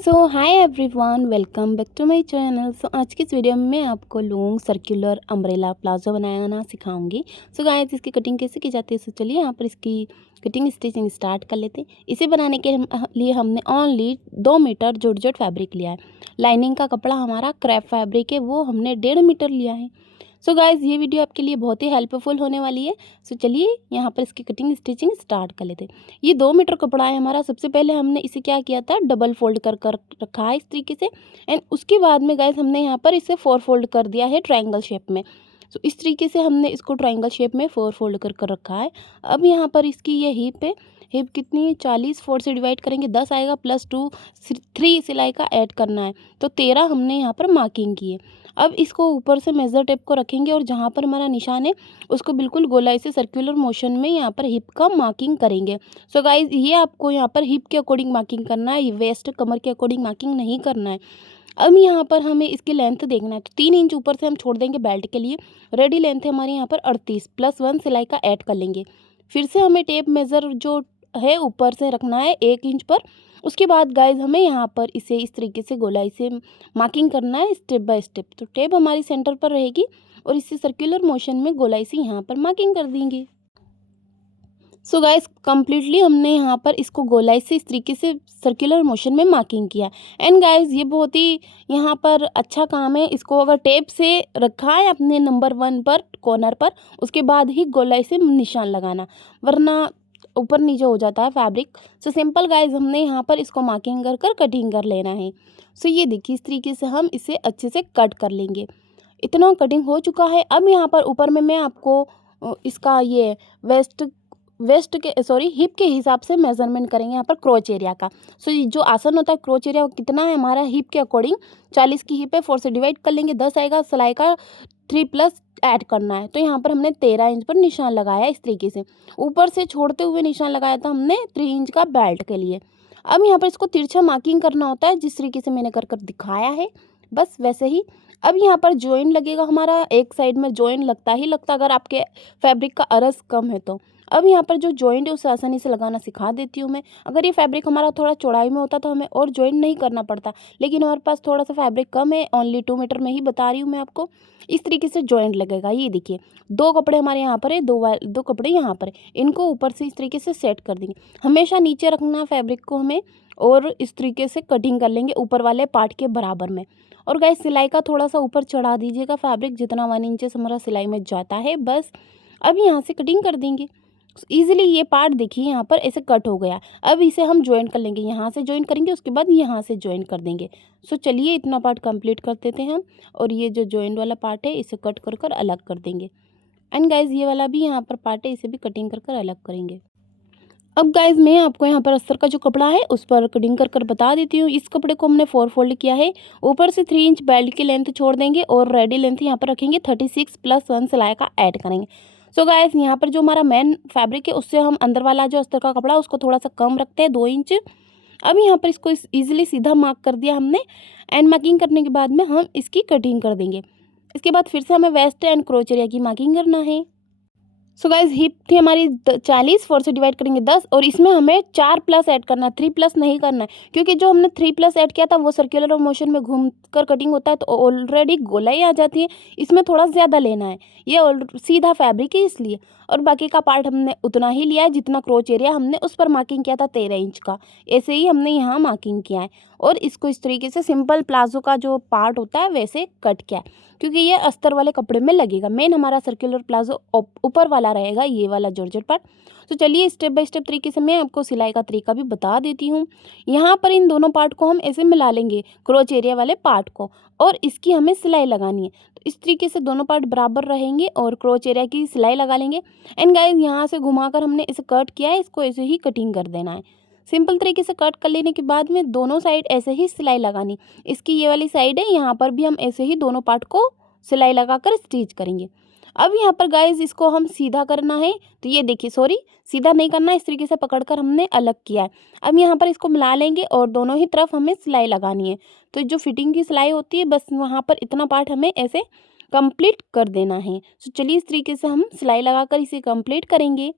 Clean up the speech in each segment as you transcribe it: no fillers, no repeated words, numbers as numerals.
So hi everyone, welcome back to my channel. So आज की इस वीडियो में मैं आपको लॉन्ग सर्कुलर अम्ब्रेला प्लाजो बनाना सिखाऊंगी। सो गाइस, इसकी कटिंग कैसे की जाती है, सो चलिए यहाँ पर इसकी कटिंग स्टिचिंग स्टार्ट कर लेते हैं। इसे बनाने के लिए हमने ओनली 2 मीटर जॉर्जेट फैब्रिक लिया है। लाइनिंग का कपड़ा हमारा क्रेप फैब्रिक है, वो हमने 1.5 मीटर लिया है। सो गाइज़, ये वीडियो आपके लिए बहुत ही हेल्पफुल होने वाली है। सो चलिए यहाँ पर इसकी कटिंग स्टिचिंग स्टार्ट कर लेते हैं। ये 2 मीटर कपड़ा है हमारा। सबसे पहले हमने इसे क्या किया था, डबल फोल्ड कर कर रखा है इस तरीके से। एंड उसके बाद में गाइज़ हमने यहाँ पर इसे 4 फोल्ड कर दिया है ट्रायंगल शेप में। सो इस तरीके से हमने इसको ट्रायंगल शेप में 4 फोल्ड कर कर रखा है। अब यहाँ पर इसकी ये हिप है। हिप कितनी है, 40 4 से डिवाइड करेंगे 10 आएगा, प्लस 2 3 सिलाई का ऐड करना है, तो 13 हमने यहाँ पर मार्किंग की है। अब इसको ऊपर से मेज़र टेप को रखेंगे और जहाँ पर हमारा निशान है उसको बिल्कुल गोलाई से सर्कुलर मोशन में यहाँ पर हिप का मार्किंग करेंगे। सो गाइज़, ये आपको यहाँ पर हिप के अकॉर्डिंग मार्किंग करना है, वेस्ट कमर के अकॉर्डिंग मार्किंग नहीं करना है। अब यहाँ पर हमें इसकी लेंथ देखना है, तो 3 इंच ऊपर से हम छोड़ देंगे बेल्ट के लिए। रेडी लेंथ है हमारी यहाँ पर 38, प्लस 1 सिलाई का ऐड कर लेंगे। फिर से हमें टेप मेज़र जो है ऊपर से रखना है 1 इंच पर। उसके बाद गाइज़ हमें यहाँ पर इसे इस तरीके से गोलाई से मार्किंग करना है स्टेप बाय स्टेप। तो टेप हमारी सेंटर पर रहेगी और इसे सर्कुलर मोशन में गोलाई से यहाँ पर मार्किंग कर देंगे। सो गाइस, कम्प्लीटली हमने यहाँ पर इसको गोलाई से इस तरीके से सर्कुलर मोशन में मार्किंग किया। एंड गाइस, ये बहुत ही यहाँ पर अच्छा काम है। इसको अगर टेप से रखा है अपने नंबर 1 पर कॉर्नर पर, उसके बाद ही गोलाई से निशान लगाना, वरना ऊपर नीचे हो जाता है फैब्रिक। सो सिंपल गाइस, हमने यहाँ पर इसको मार्किंग कर कर कटिंग कर लेना है। सो ये देखिए, इस तरीके से हम इसे अच्छे से कट कर लेंगे। इतना कटिंग हो चुका है। अब यहाँ पर ऊपर में मैं आपको इसका ये वेस्ट के सॉरी हिप के हिसाब से मेजरमेंट करेंगे यहाँ पर क्रोच एरिया का। सो ये जो आसन होता है क्रोच एरिया, वो कितना है हमारा हिप के अकॉर्डिंग, 40 की हिप है, 4 से डिवाइड कर लेंगे, 10 आएगा। सिलाई का 3 प्लस ऐड करना है, तो यहाँ पर हमने 13 इंच पर निशान लगाया इस तरीके से। ऊपर से छोड़ते हुए निशान लगाया था हमने 3 इंच का बेल्ट के लिए। अब यहाँ पर इसको तिरछा मार्किंग करना होता है, जिस तरीके से मैंने कर कर दिखाया है, बस वैसे ही। अब यहाँ पर जॉइन लगेगा हमारा, एक साइड में जॉइन लगता ही लगता, अगर आपके फैब्रिक का अरस कम है तो। अब यहाँ पर जो जॉइंट है उसे आसानी से लगाना सिखा देती हूँ मैं। अगर ये फैब्रिक हमारा थोड़ा चौड़ाई में होता तो हमें और जॉइंट नहीं करना पड़ता, लेकिन हमारे पास थोड़ा सा फैब्रिक कम है, ओनली 2 मीटर में ही बता रही हूँ मैं आपको। इस तरीके से जॉइंट लगेगा। ये देखिए, 2 कपड़े हमारे यहाँ पर है, 2 कपड़े यहाँ पर है। इनको ऊपर से इस तरीके से सेट कर देंगे। हमेशा नीचे रखना फैब्रिक को हमें, और इस तरीके से कटिंग कर लेंगे ऊपर वाले पार्ट के बराबर में। और गाइस, सिलाई का थोड़ा सा ऊपर चढ़ा दीजिएगा फैब्रिक, जितना 1 इंचेस हमारा सिलाई में जाता है, बस। अब यहाँ से कटिंग कर देंगे इजीली। ये पार्ट देखिए यहाँ पर ऐसे कट हो गया। अब इसे हम ज्वाइन कर लेंगे, यहाँ से ज्वाइन करेंगे, उसके बाद यहाँ से ज्वाइन कर देंगे। सो चलिए, इतना पार्ट कंप्लीट कर देते हैं हम, और ये जो ज्वाइन वाला पार्ट है इसे कट कर कर अलग कर देंगे। एंड गाइज, ये वाला भी यहाँ पर पार्ट है, इसे भी कटिंग कर कर अलग करेंगे। अब गाइज, मैं आपको यहाँ पर अस्तर का जो कपड़ा है उस पर कटिंग कर कर बता देती हूँ। इस कपड़े को हमने 4 फोल्ड किया है। ऊपर से 3 इंच बेल्ट की लेंथ छोड़ देंगे और रेडी लेंथ यहाँ पर रखेंगे 36, प्लस 1 सिलाई का ऐड करेंगे। सो गाइज, यहाँ पर जो हमारा मेन फैब्रिक है उससे हम अंदर वाला जो अस्तर का कपड़ा उसको थोड़ा सा कम रखते हैं, 2 इंच। अब यहाँ पर इसको ईजिली सीधा मार्क कर दिया हमने। एंड मार्किंग करने के बाद में हम इसकी कटिंग कर देंगे। इसके बाद फिर से हमें वेस्ट एंड क्रोच एरिया की मार्किंग करना है। सो गाइज, हिप थी हमारी 40, 4 से डिवाइड करेंगे 10, और इसमें हमें 4 प्लस ऐड करना है, 3 प्लस नहीं करना है, क्योंकि जो हमने 3 प्लस ऐड किया था वो सर्कुलर मोशन में घूम कर कटिंग होता है, तो ऑलरेडी गोलाई आ जाती है। इसमें थोड़ा ज़्यादा लेना है, ये सीधा फैब्रिक है इसलिए। और बाकी का पार्ट हमने उतना ही लिया है जितना क्रोच एरिया हमने उस पर मार्किंग किया था 13 इंच का, ऐसे ही हमने यहाँ मार्किंग किया है। और इसको इस तरीके से सिंपल प्लाजो का जो पार्ट होता है वैसे कट किया है, क्योंकि ये अस्तर वाले कपड़े में लगेगा। मेन हमारा सर्कुलर प्लाजो ऊपर वाला रहेगा, ये वाला जॉर्जेट पार्ट। तो चलिए, स्टेप बाय स्टेप तरीके से मैं आपको सिलाई का तरीका भी बता देती हूँ। यहाँ पर इन दोनों पार्ट को हम ऐसे मिला लेंगे, क्रोच एरिया वाले पार्ट को, और इसकी हमें सिलाई लगानी है। तो इस तरीके से दोनों पार्ट बराबर रहेंगे और क्रोच एरिया की सिलाई लगा लेंगे। एंड गाइस, यहाँ से घुमाकर हमने इसे कट किया है, इसको ऐसे ही कटिंग कर देना है। सिंपल तरीके से कट कर लेने के बाद में दोनों साइड ऐसे ही सिलाई लगानी। इसकी ये वाली साइड है, यहाँ पर भी हम ऐसे ही दोनों पार्ट को सिलाई लगाकर स्टिच करेंगे। अब यहाँ पर गाइस, इसको हम सीधा करना है, तो ये देखिए, सॉरी, सीधा नहीं करना है, इस तरीके से पकड़कर हमने अलग किया है। अब यहाँ पर इसको मिला लेंगे और दोनों ही तरफ हमें सिलाई लगानी है। तो जो फिटिंग की सिलाई होती है, बस वहाँ पर इतना पार्ट हमें ऐसे कंप्लीट कर देना है। तो चलिए, इस तरीके से हम सिलाई लगाकर इसे कंप्लीट करेंगे।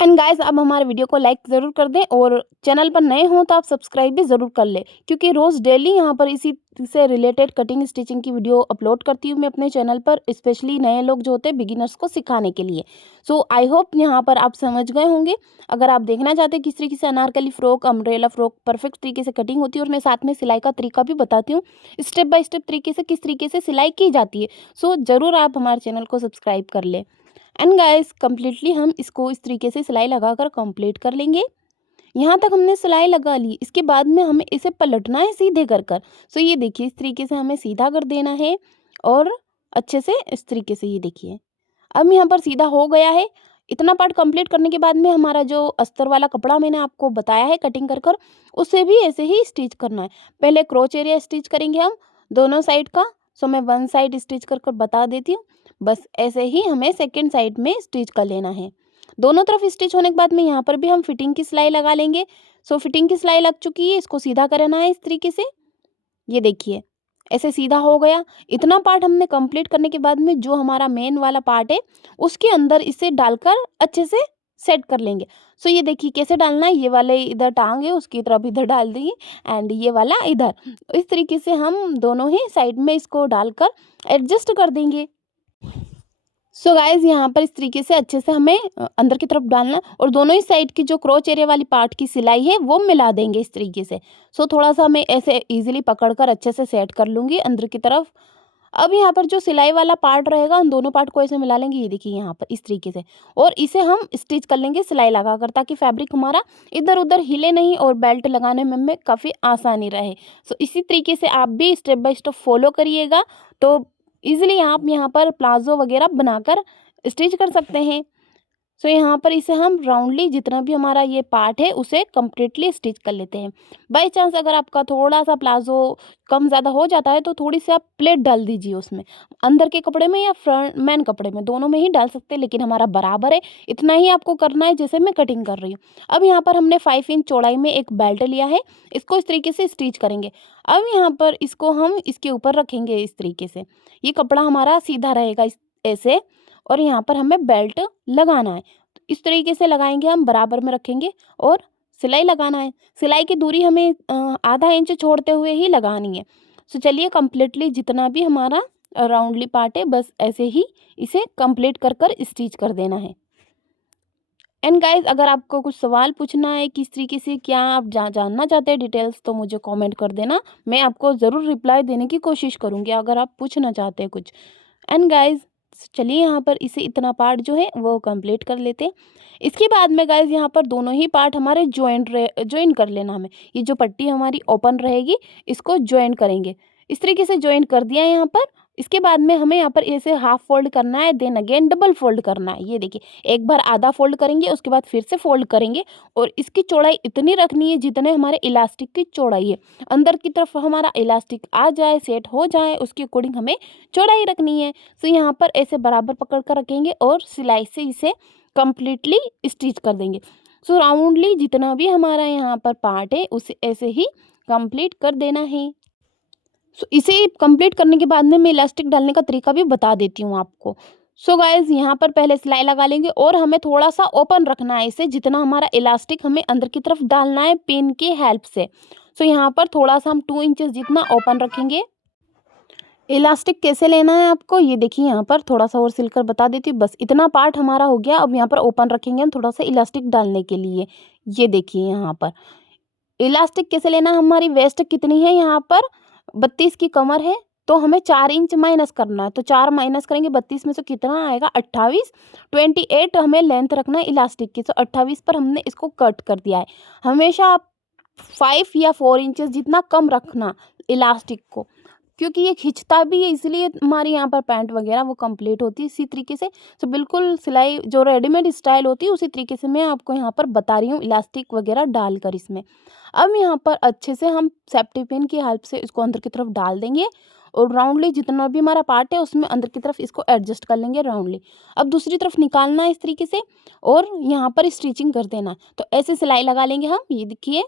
एंड गाइस अब हमारे वीडियो को लाइक ज़रूर कर दें और चैनल पर नए हों तो आप सब्सक्राइब भी ज़रूर कर लें, क्योंकि रोज़ डेली यहाँ पर इसी से रिलेटेड कटिंग स्टिचिंग की वीडियो अपलोड करती हूँ मैं अपने चैनल पर, स्पेशली नए लोग जो होते हैं बिगिनर्स को सिखाने के लिए। सो आई होप यहाँ पर आप समझ गए होंगे। अगर आप देखना चाहते हैं किस तरीके से Anarkali frock, umbrella frock perfect तरीके से कटिंग होती है और मैं साथ में सिलाई का तरीका भी बताती हूँ, स्टेप बाय स्टेप तरीके से किस तरीके से सिलाई की जाती है। सो ज़रूर आप हमारे चैनल को सब्सक्राइब कर लें। एंड गाइस कम्प्लीटली हम इसको इस तरीके से सिलाई लगाकर कंप्लीट कर लेंगे। यहाँ तक हमने सिलाई लगा ली, इसके बाद में हमें इसे पलटना है सीधे कर कर। सो ये देखिए इस तरीके से हमें सीधा कर देना है और अच्छे से इस तरीके से ये देखिए अब यहाँ पर सीधा हो गया है। इतना पार्ट कंप्लीट करने के बाद में हमारा जो अस्तर वाला कपड़ा मैंने आपको बताया है कटिंग कर कर, उसे भी ऐसे ही स्टिच करना है। पहले क्रोच एरिया स्टिच करेंगे हम दोनों साइड का। सो मैं वन साइड स्टिच कर कर बता देती हूँ। बस ऐसे ही हमें सेकेंड साइड में स्टिच कर लेना है। दोनों तरफ स्टिच होने के बाद में यहाँ पर भी हम फिटिंग की सिलाई लगा लेंगे। सो फिटिंग की सिलाई लग चुकी है, इसको सीधा करना है इस तरीके से। ये देखिए ऐसे सीधा हो गया। इतना पार्ट हमने कंप्लीट करने के बाद में जो हमारा मेन वाला पार्ट है उसके अंदर इसे डालकर अच्छे से सेट कर लेंगे। सो ये देखिए कैसे डालना है, ये वाले इधर टांग है उसकी तरफ इधर डाल देंगे एंड ये वाला इधर। इस तरीके से हम दोनों ही साइड में इसको डालकर एडजस्ट कर देंगे। सो गाइज यहाँ पर इस तरीके से अच्छे से हमें अंदर की तरफ डालना और दोनों ही साइड की जो क्रोच एरिया वाली पार्ट की सिलाई है वो मिला देंगे इस तरीके से। सो थोड़ा सा मैं ऐसे इजीली पकड़कर अच्छे से सेट कर लूँगी अंदर की तरफ। अब यहाँ पर जो सिलाई वाला पार्ट रहेगा उन दोनों पार्ट को ऐसे मिला लेंगे, ये देखिए यहाँ पर इस तरीके से, और इसे हम स्टिच कर लेंगे सिलाई लगाकर, ताकि फैब्रिक हमारा इधर उधर हिले नहीं और बेल्ट लगाने में हमें काफ़ी आसानी रहे। सो इसी तरीके से आप भी स्टेप बाय स्टेप फॉलो करिएगा तो ईज़िली आप यहाँ पर प्लाज़ो वगैरह बनाकर स्टिच कर सकते हैं। सो यहाँ पर इसे हम राउंडली जितना भी हमारा ये पार्ट है उसे कम्प्लीटली स्टिच कर लेते हैं। बाई चांस अगर आपका थोड़ा सा प्लाज़ो कम ज़्यादा हो जाता है तो थोड़ी सी आप प्लेट डाल दीजिए उसमें, अंदर के कपड़े में या फ्रंट मेन कपड़े में, दोनों में ही डाल सकते हैं, लेकिन हमारा बराबर है इतना ही आपको करना है जैसे मैं कटिंग कर रही हूँ। अब यहाँ पर हमने 5 इंच चौड़ाई में एक बेल्ट लिया है, इसको इस तरीके से स्टिच करेंगे। अब यहाँ पर इसको हम इसके ऊपर रखेंगे इस तरीके से, ये कपड़ा हमारा सीधा रहेगा इस ऐसे, और यहाँ पर हमें बेल्ट लगाना है। तो इस तरीके से लगाएंगे, हम बराबर में रखेंगे और सिलाई लगाना है। सिलाई की दूरी हमें आधा इंच छोड़ते हुए ही लगानी है। सो चलिए कंप्लीटली जितना भी हमारा राउंडली पार्ट है बस ऐसे ही इसे कंप्लीट कर कर स्टिच कर देना है। एंड गाइस अगर आपको कुछ सवाल पूछना है किस तरीके से क्या आप जानना चाहते हैं डिटेल्स तो मुझे कमेंट कर देना, मैं आपको ज़रूर रिप्लाई देने की कोशिश करूँगी अगर आप पूछना चाहते हैं कुछ। एंड गाइस चलिए यहाँ पर इसे इतना पार्ट जो है वो कंप्लीट कर लेते हैं। इसके बाद में गाइस यहाँ पर दोनों ही पार्ट हमारे ज्वाइन कर लेना हमें। ये जो पट्टी हमारी ओपन रहेगी इसको ज्वाइन करेंगे, इस तरीके से ज्वाइन कर दिया यहाँ पर। इसके बाद में हमें यहाँ पर ऐसे हाफ फोल्ड करना है, देन अगेन डबल फोल्ड करना है। ये देखिए एक बार आधा फोल्ड करेंगे उसके बाद फिर से फोल्ड करेंगे और इसकी चौड़ाई इतनी रखनी है जितने हमारे इलास्टिक की चौड़ाई है। अंदर की तरफ हमारा इलास्टिक आ जाए, सेट हो जाए, उसके अकॉर्डिंग हमें चौड़ाई रखनी है। तो यहाँ पर ऐसे बराबर पकड़ कर रखेंगे और सिलाई से इसे कम्प्लीटली स्टिच कर देंगे। सो राउंडली जितना भी हमारा यहाँ पर पार्ट है उसे ऐसे ही कंप्लीट कर देना है। सो इसे कंप्लीट करने के बाद में मैं इलास्टिक डालने का तरीका भी बता देती हूँ आपको। सो गाइज यहाँ पर पहले सिलाई लगा लेंगे और हमें थोड़ा सा ओपन रखना है इसे, जितना हमारा इलास्टिक हमें अंदर की तरफ डालना है पिन की हेल्प से। सो यहाँ पर थोड़ा सा हम 2 इंचेस जितना ओपन रखेंगे। इलास्टिक कैसे लेना है आपको ये देखिए यहाँ पर थोड़ा सा और सिलकर बता देती हूँ। बस इतना पार्ट हमारा हो गया। अब यहाँ पर ओपन रखेंगे हम थोड़ा सा इलास्टिक डालने के लिए। ये देखिए यहाँ पर इलास्टिक कैसे लेना, हमारी वेस्ट कितनी है यहाँ पर 32 की कमर है तो हमें 4 इंच माइनस करना है। तो 4 माइनस करेंगे 32 में से कितना आएगा 28, 28 हमें लेंथ रखना है इलास्टिक की। तो 28 पर हमने इसको कट कर दिया है। हमेशा आप 5 या 4 इंचेस जितना कम रखना इलास्टिक को, क्योंकि ये खिंचता भी है इसलिए हमारी यहाँ पर पैंट वगैरह वो कंप्लीट होती है इसी तरीके से। तो बिल्कुल सिलाई जो रेडीमेड स्टाइल होती है उसी तरीके से मैं आपको यहाँ पर बता रही हूँ इलास्टिक वगैरह डालकर इसमें। अब यहाँ पर अच्छे से हम सेफ्टी पिन की हेल्प से इसको अंदर की तरफ डाल देंगे और राउंडली जितना भी हमारा पार्ट है उसमें अंदर की तरफ इसको एडजस्ट कर लेंगे राउंडली। अब दूसरी तरफ निकालना है इस तरीके से और यहाँ पर स्टिचिंग कर देना है। तो ऐसे सिलाई लगा लेंगे हम, ये देखिए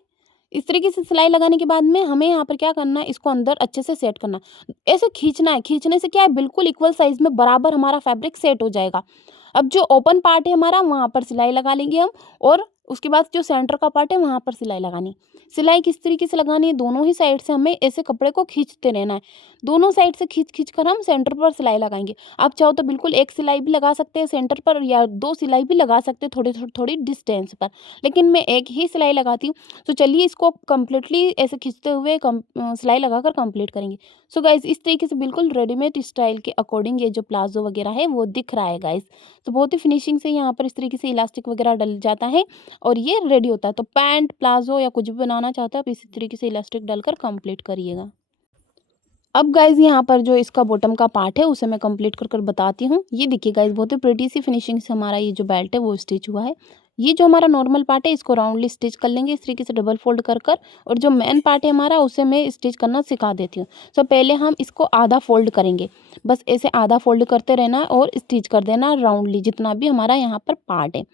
इस तरीके से सिलाई लगाने के बाद में हमें यहाँ पर क्या करना है, इसको अंदर अच्छे से सेट करना है। ऐसे खींचना है, खींचने से क्या है बिल्कुल इक्वल साइज में बराबर हमारा फैब्रिक सेट हो जाएगा। अब जो ओपन पार्ट है हमारा वहाँ पर सिलाई लगा लेंगे हम, और उसके बाद जो सेंटर का पार्ट है वहाँ पर सिलाई लगानी। सिलाई किस तरीके से लगानी है, दोनों ही साइड से हमें ऐसे कपड़े को खींचते रहना है। दोनों साइड से खींच कर हम सेंटर पर सिलाई लगाएंगे। आप चाहो तो बिल्कुल एक सिलाई भी लगा सकते हैं सेंटर पर, या 2 सिलाई भी लगा सकते हैं थोड़ी डिस्टेंस पर, लेकिन मैं एक ही सिलाई लगाती हूँ। तो चलिए इसको कंप्लीटली ऐसे खींचते हुए सिलाई लगाकर कंप्लीट करेंगे। सो गाइस इस तरीके से बिल्कुल रेडीमेड स्टाइल के अकॉर्डिंग ये जो प्लाजो वगैरह है वो दिख रहा है गाइस। तो बहुत ही फिनिशिंग से यहाँ पर इस तरीके से इलास्टिक वगैरह डल जाता है और ये रेडी होता है। तो पैंट, प्लाजो या कुछ भी बनाना चाहते हो आप इसी तरीके से इलास्टिक डालकर कंप्लीट करिएगा। अब गाइज़ यहाँ पर जो इसका बॉटम का पार्ट है उसे मैं कंप्लीट कर कर बताती हूँ। ये देखिए गाइज़ बहुत ही प्रिटी सी फिनिशिंग से हमारा ये जो बेल्ट है वो स्टिच हुआ है। ये जो हमारा नॉर्मल पार्ट है इसको राउंडली स्टिच कर लेंगे इस तरीके से डबल फोल्ड कर कर, और जो मेन पार्ट है हमारा उसे मैं स्टिच करना सिखा देती हूँ। सो पहले हम इसको आधा फोल्ड करेंगे, बस ऐसे आधा फोल्ड करते रहना और स्टिच कर देना राउंडली जितना भी हमारा यहाँ पर पार्ट है।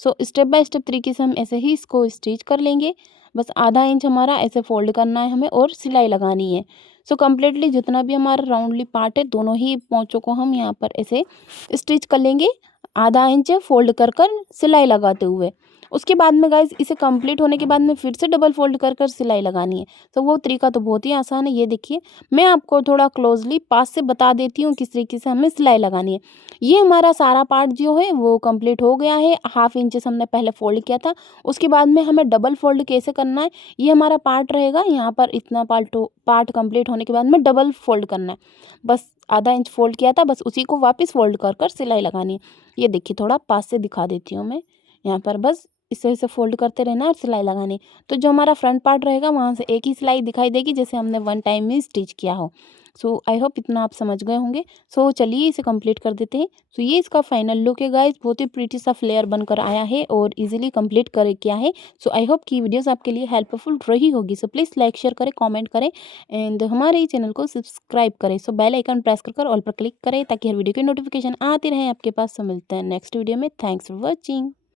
सो स्टेप बाय स्टेप तरीके से हम ऐसे ही इसको स्टिच कर लेंगे। बस आधा इंच हमारा ऐसे फोल्ड करना है हमें और सिलाई लगानी है। सो कम्प्लीटली जितना भी हमारा राउंडली पार्ट है दोनों ही पोंचों को हम यहाँ पर ऐसे स्टिच कर लेंगे आधा इंच फोल्ड कर कर सिलाई लगाते हुए। उसके बाद में गाइस इसे कंप्लीट होने के बाद में फिर से डबल फोल्ड कर कर सिलाई लगानी है। तो वो तरीका तो बहुत ही आसान है। ये देखिए मैं आपको थोड़ा क्लोजली पास से बता देती हूँ किस तरीके से हमें सिलाई लगानी है। ये हमारा सारा पार्ट जो है वो कंप्लीट हो गया है। हाफ इंचेस हमने पहले फोल्ड किया था, उसके बाद में हमें डबल फोल्ड कैसे करना है, ये हमारा पार्ट रहेगा। यहाँ पर इतना पार्ट कंप्लीट होने के बाद में डबल फोल्ड करना है। बस आधा इंच फोल्ड किया था, बस उसी को वापस फोल्ड कर कर सिलाई लगानी है। ये देखिए थोड़ा पास से दिखा देती हूँ मैं। यहाँ पर बस इसे फोल्ड करते रहना और सिलाई लगानी। तो जो हमारा फ्रंट पार्ट रहेगा वहाँ से एक ही सिलाई दिखाई देगी जैसे हमने वन टाइम में स्टिच किया हो। सो आई होप इतना आप समझ गए होंगे। सो चलिए इसे कंप्लीट कर देते हैं। सो ये इसका फाइनल लुक है गाइस, बहुत ही प्रीटी सा फ्लेयर बनकर आया है और इजीली कंप्लीट कर किया है। सो आई होप कि वीडियोस आपके लिए हेल्पफुल रही होगी। सो प्लीज़ लाइक शेयर करें, कमेंट करें एंड हमारे चैनल को सब्सक्राइब करें। सो बेल आइकन प्रेस कर ऑल पर क्लिक करें ताकि हर वीडियो की नोटिफिकेशन आती रहे आपके पास। सो मिलते हैं नेक्स्ट वीडियो में। Thanks for watching.